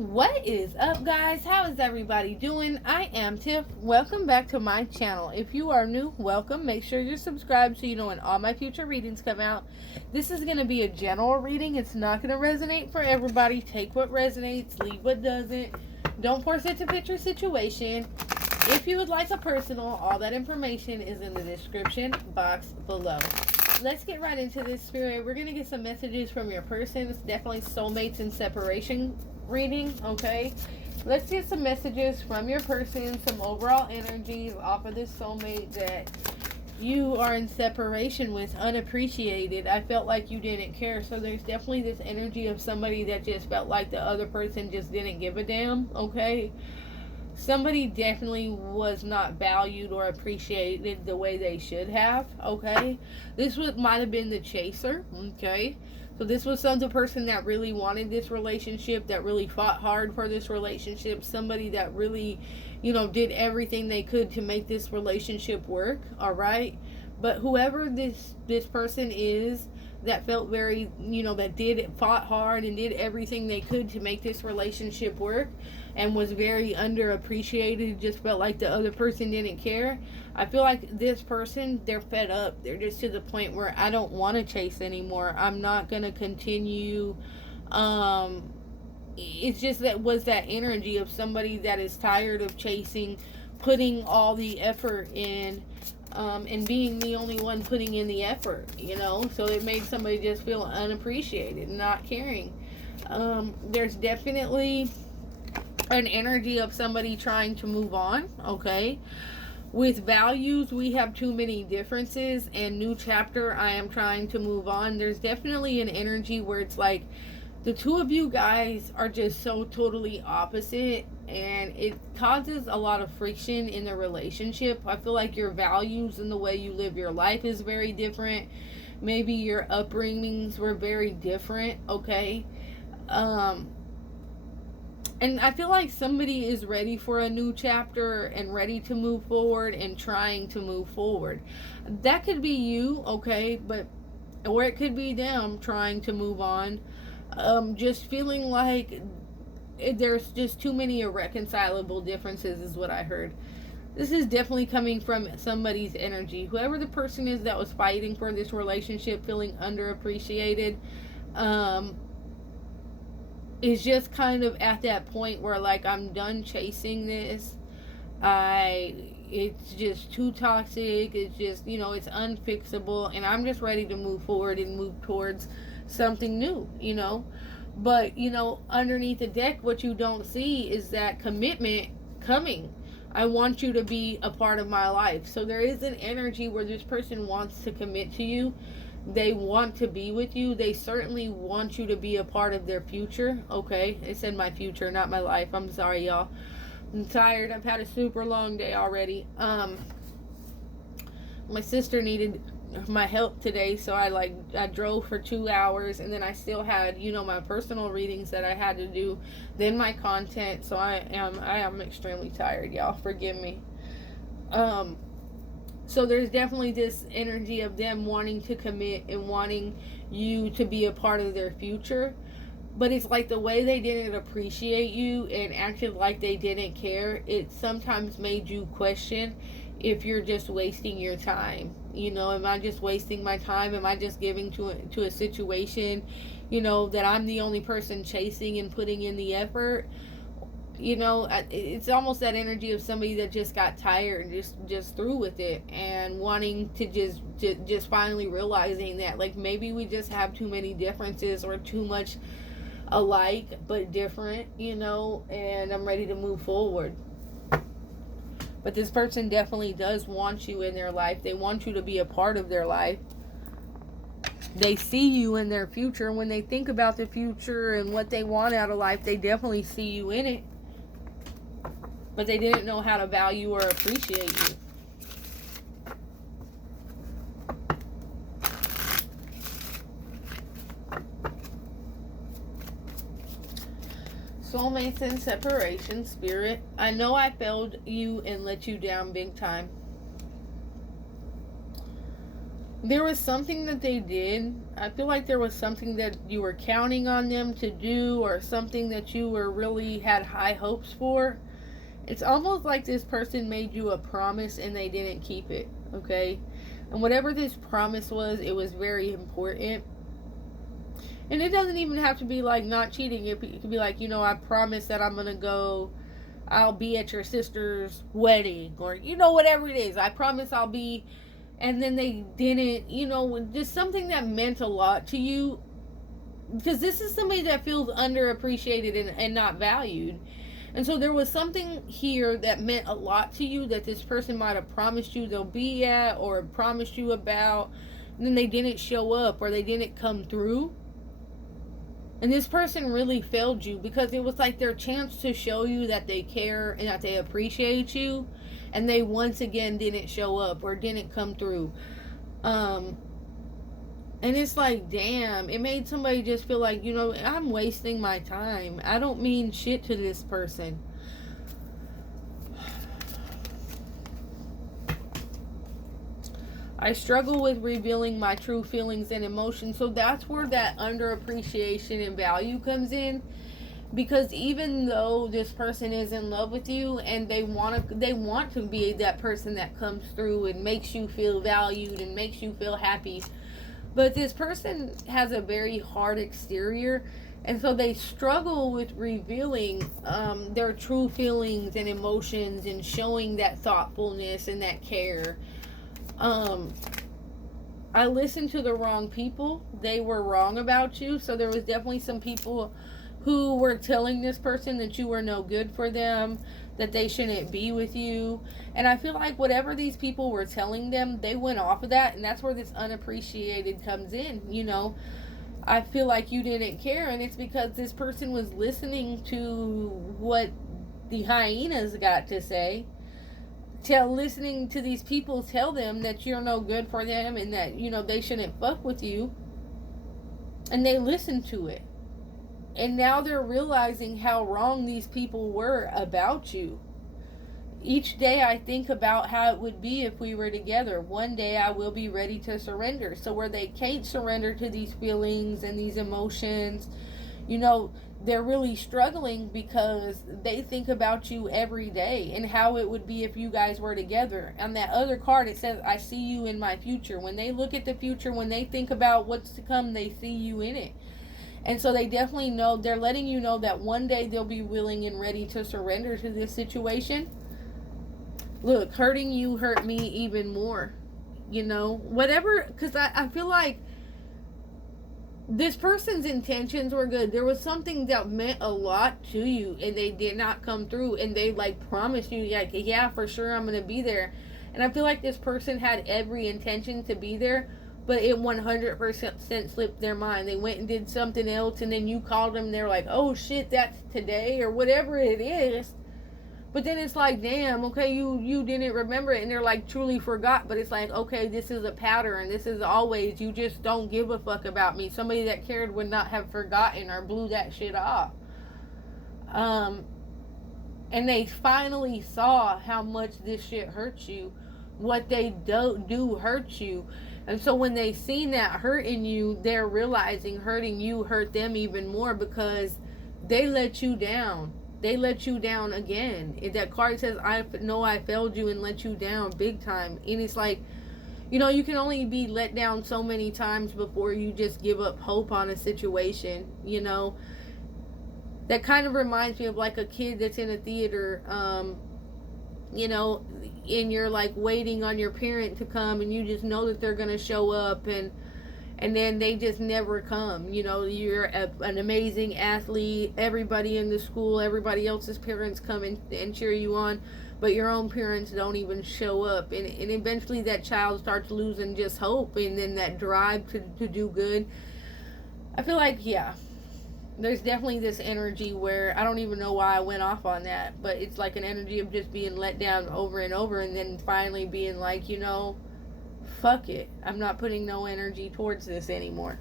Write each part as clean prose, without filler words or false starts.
What is up, guys? How is everybody doing? I am Tiff. Welcome back to my channel. If you are new, welcome. Make sure you're subscribed so you know when all my future readings come out. This is going to be a general reading. It's not going to resonate for everybody. Take what resonates, leave what doesn't. Don't force it to fit your situation. If you would like a personal, all that information is in the description box below. Let's get right into this, Spirit. We're going to get some messages from your person. It's definitely soulmates and separation reading, okay? Let's get some messages from your person, some overall energies off of this soulmate that you are in separation with, unappreciated. I felt like you didn't care, so there's definitely this energy of somebody that just felt like the other person just didn't give a damn, okay? Somebody definitely was not valued or appreciated the way they should have, okay? This might have been the chaser, okay? So this was the person that really wanted this relationship, that really fought hard for this relationship, somebody that really, did everything they could to make this relationship work, all right? But whoever this person is that felt very, that fought hard and did everything they could to make this relationship work and was very underappreciated, just felt like the other person didn't care. I feel like this person, they're fed up. They're just to the point where I don't want to chase anymore. I'm not going to continue. It's just that energy of somebody that is tired of chasing, putting all the effort in, and being the only one putting in the effort, so it made somebody just feel unappreciated, not caring. There's definitely an energy of somebody trying to move on, okay? With values, we have too many differences, and new chapter, I am trying to move on. There's definitely an energy where it's like the two of you guys are just so totally opposite, and it causes a lot of friction in the relationship. I feel like your values and the way you live your life is very different. Maybe your upbringings were very different, okay? And I feel like somebody is ready for a new chapter and ready to move forward and trying to move forward. That could be you, okay? Or it could be them trying to move on. Just feeling like there's just too many irreconcilable differences is what I heard. This is definitely coming from somebody's energy. Whoever the person is that was fighting for this relationship, feeling underappreciated, is just kind of at that point where, like, I'm done chasing this. It's just too toxic. It's just, it's unfixable, and I'm just ready to move forward and move towards something new, But, underneath the deck, what you don't see is that commitment coming. I want you to be a part of my life. So there is an energy where this person wants to commit to you. They want to be with you. They certainly want you to be a part of their future. Okay, it said my future, not my life. I'm sorry, y'all. I'm tired. I've had a super long day already. My sister needed my help today, so I drove for 2 hours, and then I still had, my personal readings that I had to do, then my content. So I am extremely tired, y'all. Forgive me. So there's definitely this energy of them wanting to commit and wanting you to be a part of their future. But it's like the way they didn't appreciate you and acted like they didn't care, it sometimes made you question if you're just wasting your time. Am I just wasting my time? Am I just giving to a situation, that I'm the only person chasing and putting in the effort? It's almost that energy of somebody that just got tired and just through with it, and wanting to just finally realizing that, like, maybe we just have too many differences or too much alike but different, and I'm ready to move forward. But this person definitely does want you in their life. They want you to be a part of their life. They see you in their future. When they think about the future and what they want out of life, they definitely see you in it. But they didn't know how to value or appreciate you. Soulmates and separation, Spirit. I know I failed you and let you down big time. there was something that they did. I feel like there was something that you were counting on them to do, or something that you were really had high hopes for. It's almost like this person made you a promise and they didn't keep it, okay? And whatever this promise was, it was very important. And it doesn't even have to be like not cheating. It could be like, I promise that I'm going to go, I'll be at your sister's wedding, or, whatever it is. I promise I'll be, and then they didn't, just something that meant a lot to you. Because this is somebody that feels underappreciated and not valued. And so there was something here that meant a lot to you that this person might have promised you they'll be at, or promised you about, and then they didn't show up, or they didn't come through. And this person really failed you, because it was like their chance to show you that they care and that they appreciate you, and they once again didn't show up or didn't come through. And it's like, damn, it made somebody just feel like, I'm wasting my time. I don't mean shit to this person. I struggle with revealing my true feelings and emotions. So that's where that underappreciation and value comes in. Because even though this person is in love with you and they want to be that person that comes through and makes you feel valued and makes you feel happy, but this person has a very hard exterior, and so they struggle with revealing their true feelings and emotions and showing that thoughtfulness and that care. I listened to the wrong people. They were wrong about you. So there was definitely some people who were telling this person that you were no good for them, that they shouldn't be with you. And I feel like whatever these people were telling them, they went off of that, and that's where this unappreciated comes in. I feel like you didn't care, and it's because this person was listening to what the hyenas got to say, listening to these people tell them that you're no good for them and that, they shouldn't fuck with you. And they listened to it. And now they're realizing how wrong these people were about you. Each day I think about how it would be if we were together. One day I will be ready to surrender. So where they can't surrender to these feelings and these emotions, they're really struggling because they think about you every day and how it would be if you guys were together. On that other card, it says, I see you in my future. When they look at the future, when they think about what's to come, they see you in it. And so they definitely know, they're letting you know that one day they'll be willing and ready to surrender to this situation. Look, hurting you hurt me even more. Whatever, because I feel like this person's intentions were good. There was something that meant a lot to you, and they did not come through, and they promised you, yeah, for sure I'm gonna be there. And I feel like this person had every intention to be there, but it 100% slipped their mind. They went and did something else, and then you called them and they're like, oh shit, that's today, or whatever it is. But then it's like, damn, okay, you didn't remember it, and they're like, truly forgot. But it's like, okay, this is a pattern. This is always, you just don't give a fuck about me. Somebody that cared would not have forgotten or blew that shit off. And they finally saw how much this shit hurts you. What they do hurt you. And so when they seen that hurt in you, they're realizing hurting you hurt them even more, because they let you down. They let you down again. That card says, I know I failed you and let you down big time. And it's like, you can only be let down so many times before you just give up hope on a situation. That kind of reminds me of like a kid that's in a theater, and you're like waiting on your parent to come, and you just know that they're going to show up, and then they just never come. You're an amazing athlete. Everybody in the school, everybody else's parents come and cheer you on, but your own parents don't even show up. And eventually that child starts losing just hope, and then that drive to do good. I feel like, yeah, there's definitely this energy where I don't even know why I went off on that, but it's like an energy of just being let down over and over, and then finally being like, fuck it. I'm not putting no energy towards this anymore.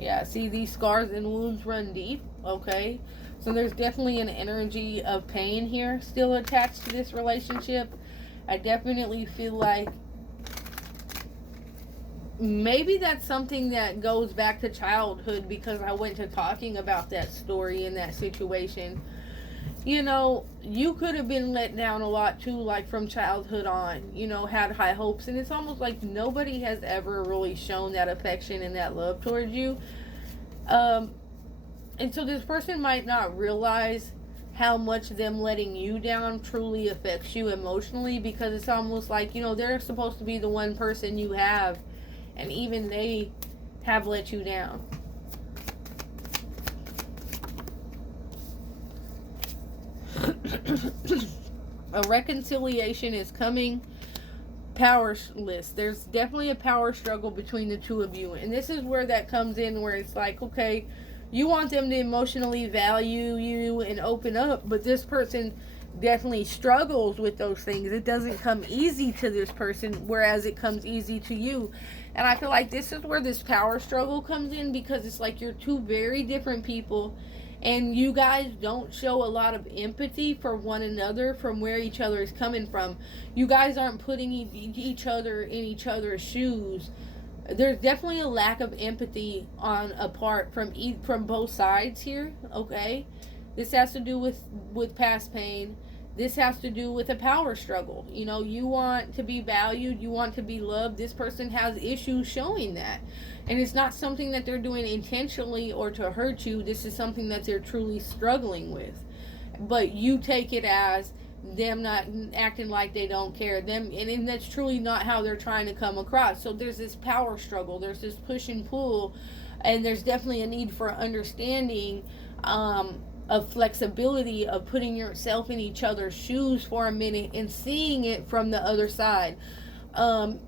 Yeah, see, these scars and wounds run deep. Okay. So there's definitely an energy of pain here still attached to this relationship. I definitely feel like maybe that's something that goes back to childhood, because I went to talking about that story in that situation. You know, you could have been let down a lot too, like from childhood on, you know, had high hopes. And it's almost like nobody has ever really shown that affection and that love towards you. Um, and so this person might not realize how much them letting you down truly affects you emotionally, because it's almost like, you know, they're supposed to be the one person you have, and even they have let you down. A reconciliation is coming. Powerless. There's definitely a power struggle between the two of you, and this is where that comes in, where it's like, okay, you want them to emotionally value you and open up, but this person definitely struggles with those things. It doesn't come easy to this person, whereas it comes easy to you. And I feel like this is where this power struggle comes in, because it's like you're two very different people, and you guys don't show a lot of empathy for one another from where each other is coming from. You guys aren't putting each other in each other's shoes. There's definitely a lack of empathy on a part from both sides here. Okay, this has to do with past pain. This has to do with a power struggle. You know, you want to be valued, you want to be loved. This person has issues showing that. And it's not something that they're doing intentionally or to hurt you. This is something that they're truly struggling with. But you take it as them not acting like they don't care. And that's truly not how they're trying to come across. So there's this power struggle. There's this push and pull. And there's definitely a need for understanding, of flexibility, of putting yourself in each other's shoes for a minute and seeing it from the other side.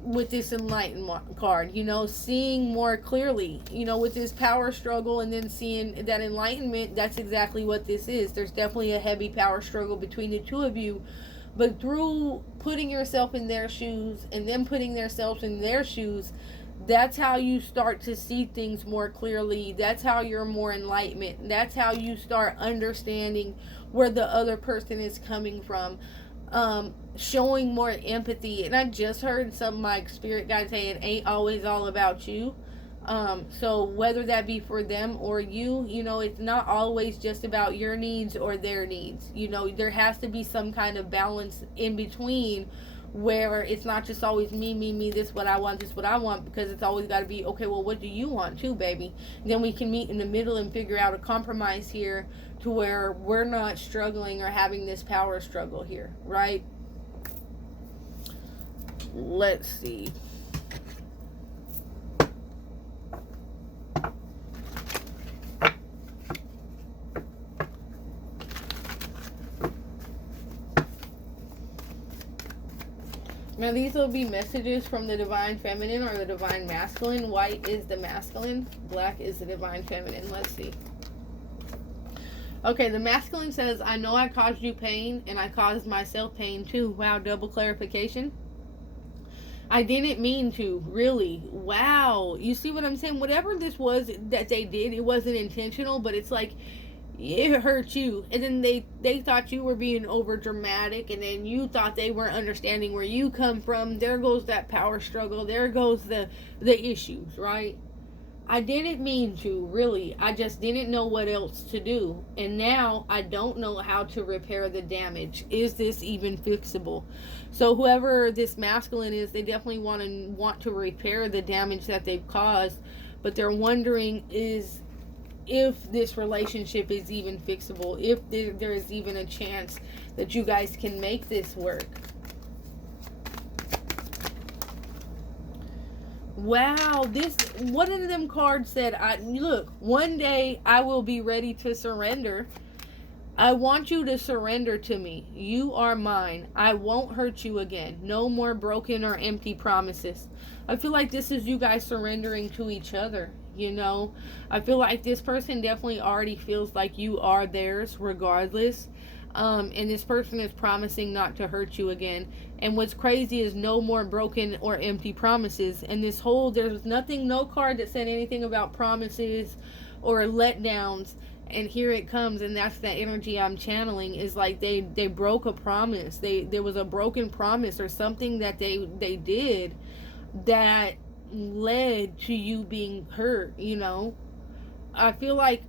With this enlightenment card, you know, seeing more clearly, you know, with this power struggle, and then seeing that enlightenment. That's exactly what this is. There's definitely a heavy power struggle between the two of you, but through putting yourself in their shoes and them putting themselves in their shoes, that's how you start to see things more clearly. That's how you're more enlightenment. That's how you start understanding where the other person is coming from. Showing more empathy. And I just heard some of my spirit guides say it ain't always all about you. So whether that be for them or you, you know, it's not always just about your needs or their needs. You know, there has to be some kind of balance in between, where it's not just always me, this is what I want, this is what I want, because it's always got to be, okay, well, what do you want too, baby? Then we can meet in the middle and figure out a compromise here, to where we're not struggling or having this power struggle here, right? Let's see. Now these will be messages from the divine feminine or the divine masculine. White is the masculine, black is the divine feminine. Let's see. Okay, the masculine says, I know I caused you pain, and I caused myself pain too. Wow, double clarification. I didn't mean to, really. Wow. You see what I'm saying? Whatever this was that they did, it wasn't intentional, but it's like, it hurt you. And then they thought you were being over dramatic, and then you thought they weren't understanding where you come from. There goes that power struggle. There goes the issues, right? I didn't mean to, really. I just didn't know what else to do. And now I don't know how to repair the damage. Is this even fixable? So whoever this masculine is, they definitely want to repair the damage that they've caused. But they're wondering if this relationship is even fixable. If there is even a chance that you guys can make this work. Wow, one of them cards said, look, one day I will be ready to surrender. I want you to surrender to me. You are mine. I won't hurt you again. No more broken or empty promises. I feel like this is you guys surrendering to each other, you know. I feel like this person definitely already feels like you are theirs regardless. And this person is promising not to hurt you again. And what's crazy is no more broken or empty promises. And this whole, there's nothing, no card that said anything about promises or letdowns. And here it comes, and that's the energy I'm channeling. Is like they broke a promise. There was a broken promise or something that they did that led to you being hurt. You know, I feel like,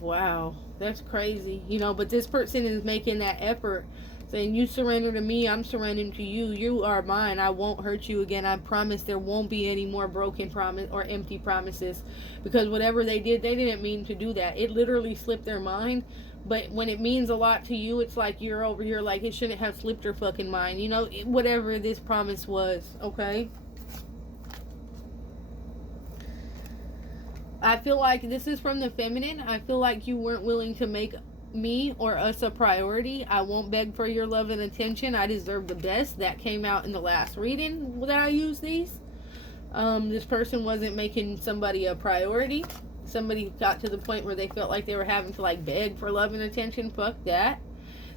wow, that's crazy. You know, but this person is making that effort, saying, you surrender to me, I'm surrendering to you. You are mine. I won't hurt you again. I promise there won't be any more broken promise or empty promises. Because whatever they did, they didn't mean to do that. It literally slipped their mind. But when it means a lot to you, it's like you're over here like it shouldn't have slipped your fucking mind. You know, whatever this promise was, okay? I feel like this is from the feminine. I feel like you weren't willing to make me or us a priority. I won't beg for your love and attention. I deserve the best. That came out in the last reading that I used these. This person wasn't making somebody a priority. Somebody got to the point where they felt like they were having to like beg for love and attention. Fuck that.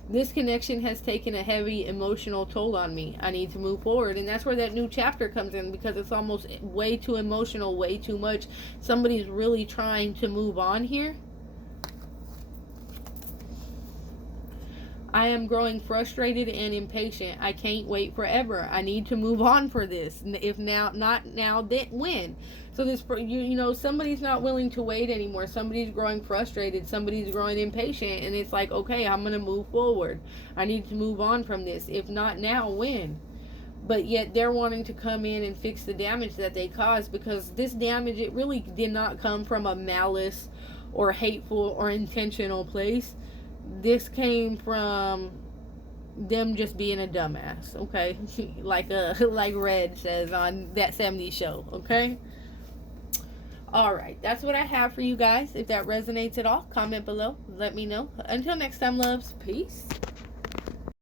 This connection has taken a heavy emotional toll on me. I need to move forward. And that's where that new chapter comes in, because it's almost way too emotional, way too much. Somebody's really trying to move on here. I am growing frustrated and impatient. I can't wait forever. I need to move on for this. If now, not now, then when? So this, you know, somebody's not willing to wait anymore. Somebody's growing frustrated. Somebody's growing impatient. And it's like, okay, I'm going to move forward. I need to move on from this. If not now, when? But yet they're wanting to come in and fix the damage that they caused, because this damage, it really did not come from a malice or hateful or intentional place. This came from them just being a dumbass, okay? like Red says on that 70s show, okay? Alright, that's what I have for you guys. If that resonates at all, comment below. Let me know. Until next time, loves. Peace.